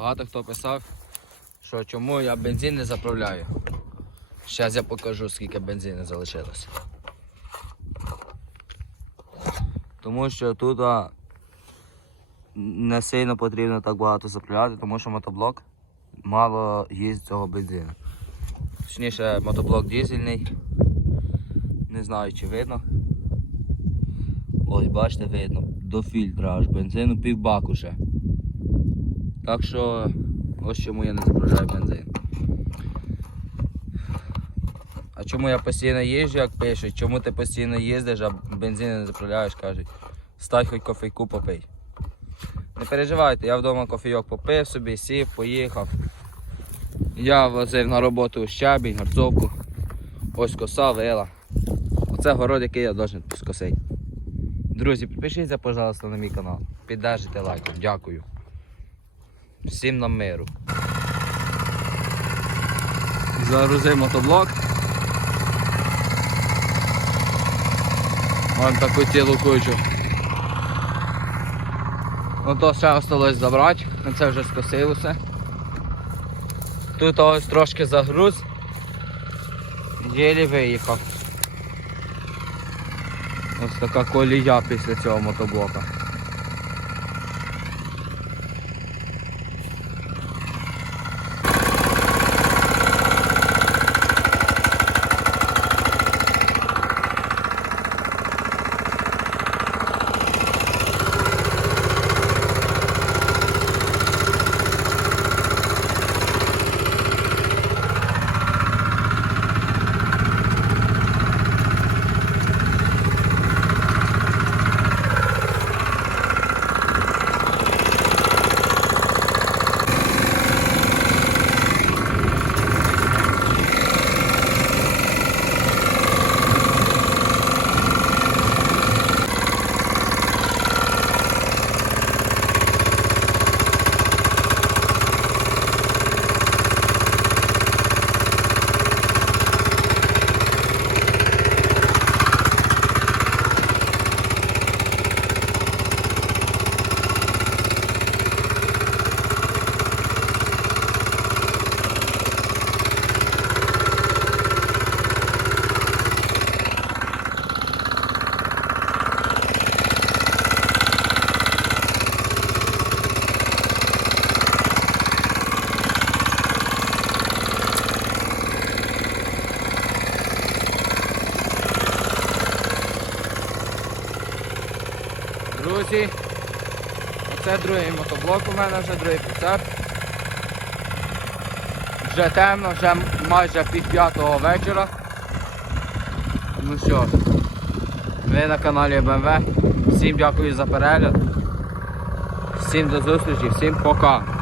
Багато хто писав, що чому я бензин не заправляю. Зараз я покажу, скільки бензину залишилося. Тому що тут не сильно потрібно так багато заправляти, тому що мотоблок мало їсть цього бензину. Точніше, мотоблок дизельний. Не знаю, чи видно. Ось бачите, видно, до фільтра аж бензину півбаку ще. Так що ось чому я не заправляю бензин. А чому я постійно їжджу, як пишуть, чому ти постійно їздиш, а бензин не заправляєш, кажуть. Стань хоч кофейку попий. Не переживайте, я вдома кофейок попив собі, сів, поїхав. Я возив на роботу щебінь, гарцовку. Ось коса, вила. Оце город, який я должен скосити. Друзі, підпишіться, пожалуйста, на мій канал. Піддержите лайком. Дякую. Всім нам миру. Загрузив мотоблок. Вон таку тілу кучу. Ну то ще осталось забрати, ну, це вже скосив усе. Тут ось трошки загруз. Єлі виїхав. Ось така колія після цього мотоблока. Друзі, оце другий мотоблок у мене, вже другий прицеп. Вже темно, вже майже пів п'ятого вечора. Ну що ви на каналі БМВ. Всім дякую за перегляд. Всім до зустрічі, всім пока.